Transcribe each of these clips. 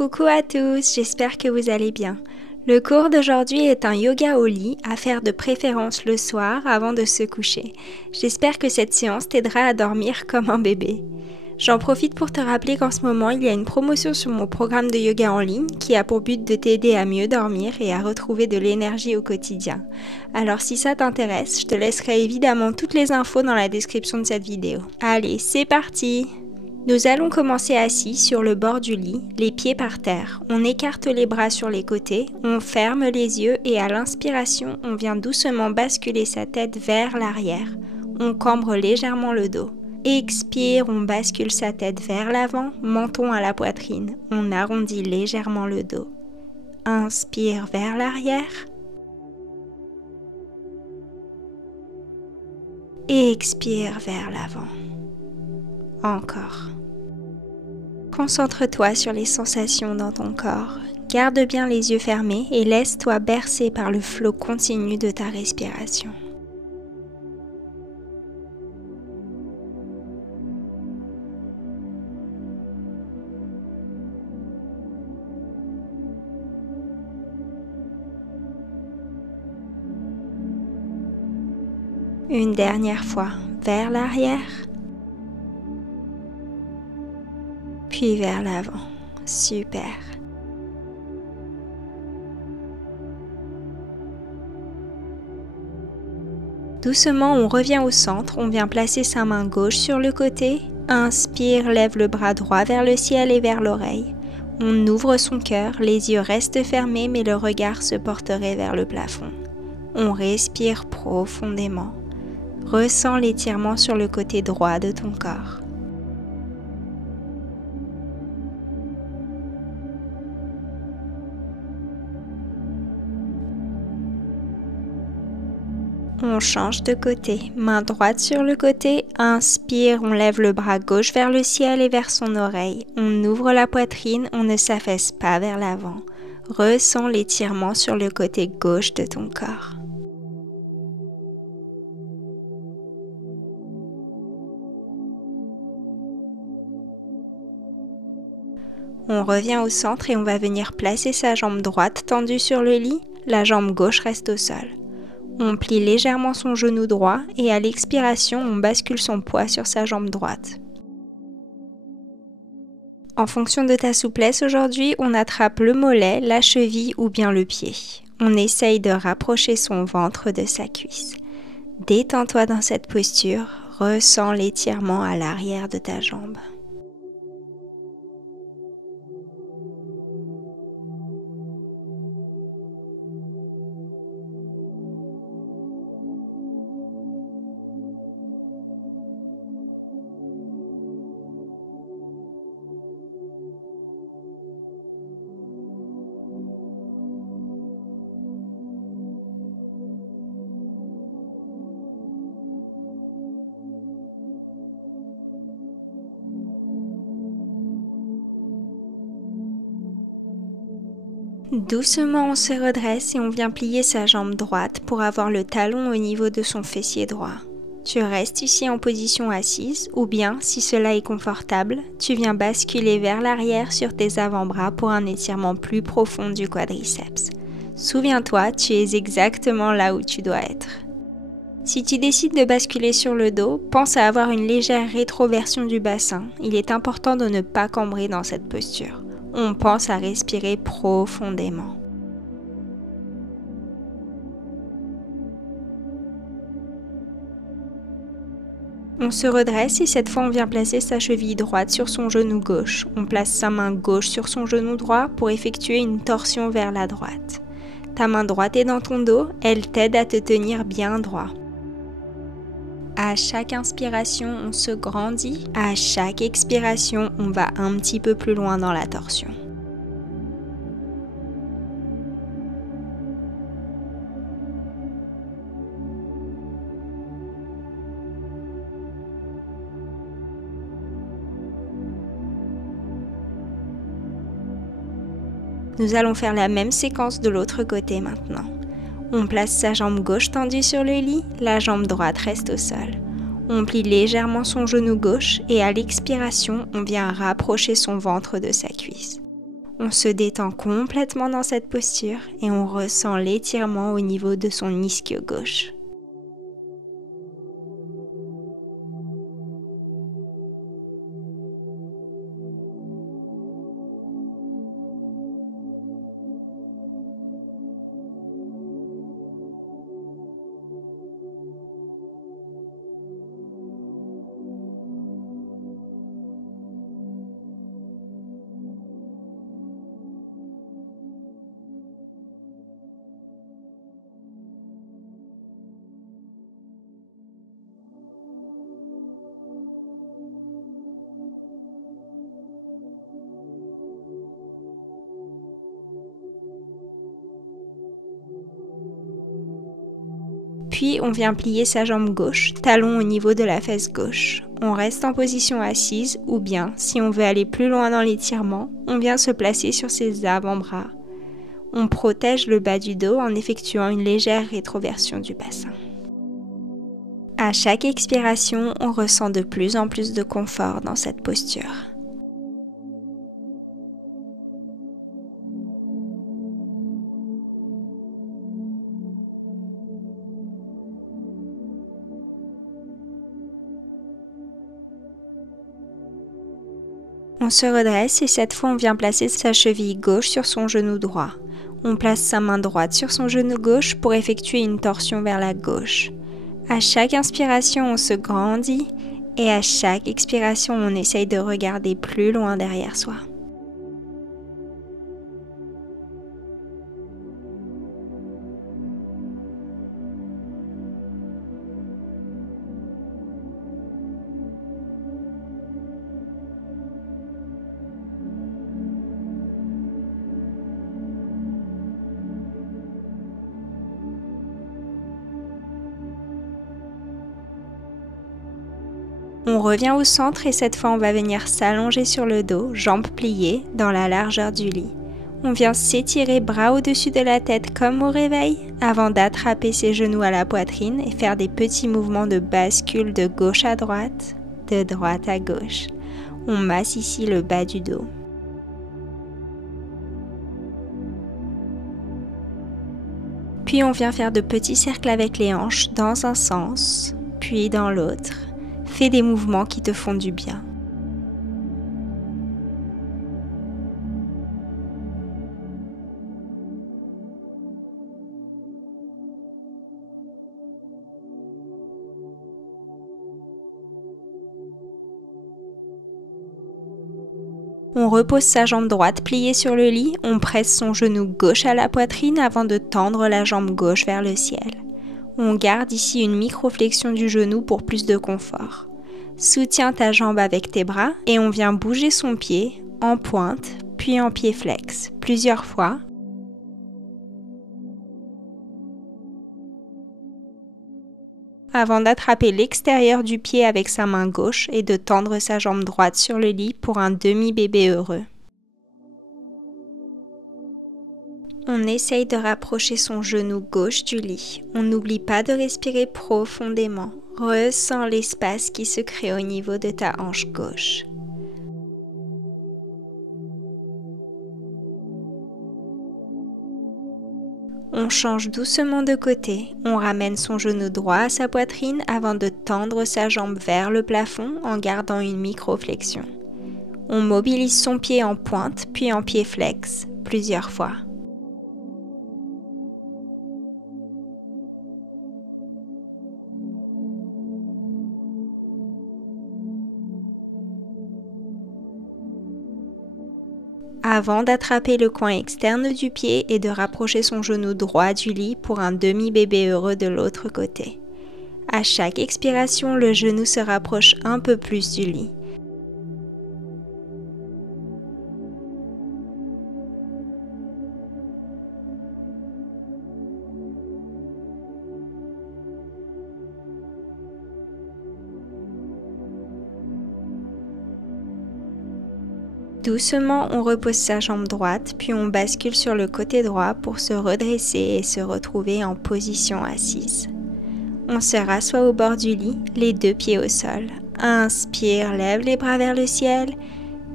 Coucou à tous, j'espère que vous allez bien. Le cours d'aujourd'hui est un yoga au lit, à faire de préférence le soir avant de se coucher. J'espère que cette séance t'aidera à dormir comme un bébé. J'en profite pour te rappeler qu'en ce moment, il y a une promotion sur mon programme de yoga en ligne qui a pour but de t'aider à mieux dormir et à retrouver de l'énergie au quotidien. Alors si ça t'intéresse, je te laisserai évidemment toutes les infos dans la description de cette vidéo. Allez, c'est parti! Nous allons commencer assis sur le bord du lit, les pieds par terre. On écarte les bras sur les côtés, on ferme les yeux et à l'inspiration, on vient doucement basculer sa tête vers l'arrière. On cambre légèrement le dos. Expire, on bascule sa tête vers l'avant, menton à la poitrine. On arrondit légèrement le dos. Inspire vers l'arrière. Et expire vers l'avant. Encore. Concentre-toi sur les sensations dans ton corps. Garde bien les yeux fermés et laisse-toi bercer par le flot continu de ta respiration. Une dernière fois, vers l'arrière. Puis vers l'avant. Super. Doucement, on revient au centre. On vient placer sa main gauche sur le côté. Inspire, lève le bras droit vers le ciel et vers l'oreille. On ouvre son cœur. Les yeux restent fermés, mais le regard se porterait vers le plafond. On respire profondément. Ressens l'étirement sur le côté droit de ton corps. On change de côté, main droite sur le côté, inspire, on lève le bras gauche vers le ciel et vers son oreille. On ouvre la poitrine, on ne s'affaisse pas vers l'avant. Ressens l'étirement sur le côté gauche de ton corps. On revient au centre et on va venir placer sa jambe droite tendue sur le lit, la jambe gauche reste au sol. On plie légèrement son genou droit et à l'expiration, on bascule son poids sur sa jambe droite. En fonction de ta souplesse aujourd'hui, on attrape le mollet, la cheville ou bien le pied. On essaye de rapprocher son ventre de sa cuisse. Détends-toi dans cette posture, ressens l'étirement à l'arrière de ta jambe. Doucement, on se redresse et on vient plier sa jambe droite pour avoir le talon au niveau de son fessier droit. Tu restes ici en position assise ou bien, si cela est confortable, tu viens basculer vers l'arrière sur tes avant-bras pour un étirement plus profond du quadriceps. Souviens-toi, tu es exactement là où tu dois être. Si tu décides de basculer sur le dos, pense à avoir une légère rétroversion du bassin. Il est important de ne pas cambrer dans cette posture. On pense à respirer profondément. On se redresse et cette fois on vient placer sa cheville droite sur son genou gauche. On place sa main gauche sur son genou droit pour effectuer une torsion vers la droite. Ta main droite est dans ton dos, elle t'aide à te tenir bien droit. À chaque inspiration, on se grandit. À chaque expiration, on va un petit peu plus loin dans la torsion. Nous allons faire la même séquence de l'autre côté maintenant. On place sa jambe gauche tendue sur le lit, la jambe droite reste au sol. On plie légèrement son genou gauche et à l'expiration, on vient rapprocher son ventre de sa cuisse. On se détend complètement dans cette posture et on ressent l'étirement au niveau de son ischio gauche. Puis on vient plier sa jambe gauche, talon au niveau de la fesse gauche. On reste en position assise ou bien, si on veut aller plus loin dans l'étirement, on vient se placer sur ses avant-bras. On protège le bas du dos en effectuant une légère rétroversion du bassin. À chaque expiration, on ressent de plus en plus de confort dans cette posture. On se redresse et cette fois on vient placer sa cheville gauche sur son genou droit. On place sa main droite sur son genou gauche pour effectuer une torsion vers la gauche. À chaque inspiration on se grandit et à chaque expiration on essaye de regarder plus loin derrière soi. On revient au centre et cette fois on va venir s'allonger sur le dos, jambes pliées, dans la largeur du lit. On vient s'étirer bras au-dessus de la tête comme au réveil, avant d'attraper ses genoux à la poitrine et faire des petits mouvements de bascule de gauche à droite, de droite à gauche. On masse ici le bas du dos. Puis on vient faire de petits cercles avec les hanches dans un sens, puis dans l'autre. Fais des mouvements qui te font du bien. On repose sa jambe droite pliée sur le lit, on presse son genou gauche à la poitrine avant de tendre la jambe gauche vers le ciel. On garde ici une microflexion du genou pour plus de confort. Soutiens ta jambe avec tes bras et on vient bouger son pied en pointe puis en pied flex plusieurs fois. Avant d'attraper l'extérieur du pied avec sa main gauche et de tendre sa jambe droite sur le lit pour un demi-bébé heureux. On essaye de rapprocher son genou gauche du lit. On n'oublie pas de respirer profondément. Ressens l'espace qui se crée au niveau de ta hanche gauche. On change doucement de côté. On ramène son genou droit à sa poitrine avant de tendre sa jambe vers le plafond en gardant une microflexion. On mobilise son pied en pointe puis en pied flex plusieurs fois. Avant d'attraper le coin externe du pied et de rapprocher son genou droit du lit pour un demi-bébé heureux de l'autre côté. À chaque expiration, le genou se rapproche un peu plus du lit. Doucement, on repose sa jambe droite, puis on bascule sur le côté droit pour se redresser et se retrouver en position assise. On se rassoit au bord du lit, les deux pieds au sol. Inspire, lève les bras vers le ciel.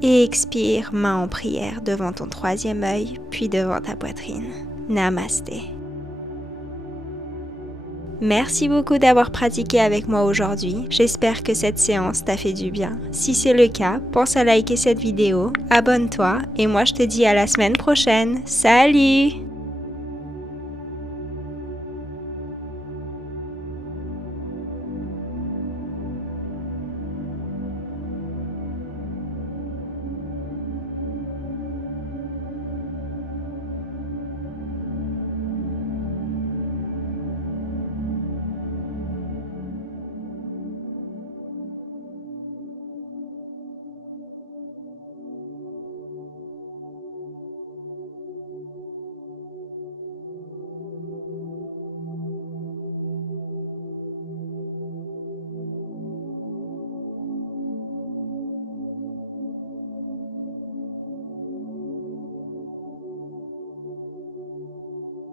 Et expire, main en prière devant ton troisième œil, puis devant ta poitrine. Namasté. Merci beaucoup d'avoir pratiqué avec moi aujourd'hui. J'espère que cette séance t'a fait du bien. Si c'est le cas, pense à liker cette vidéo, abonne-toi et moi je te dis à la semaine prochaine. Salut!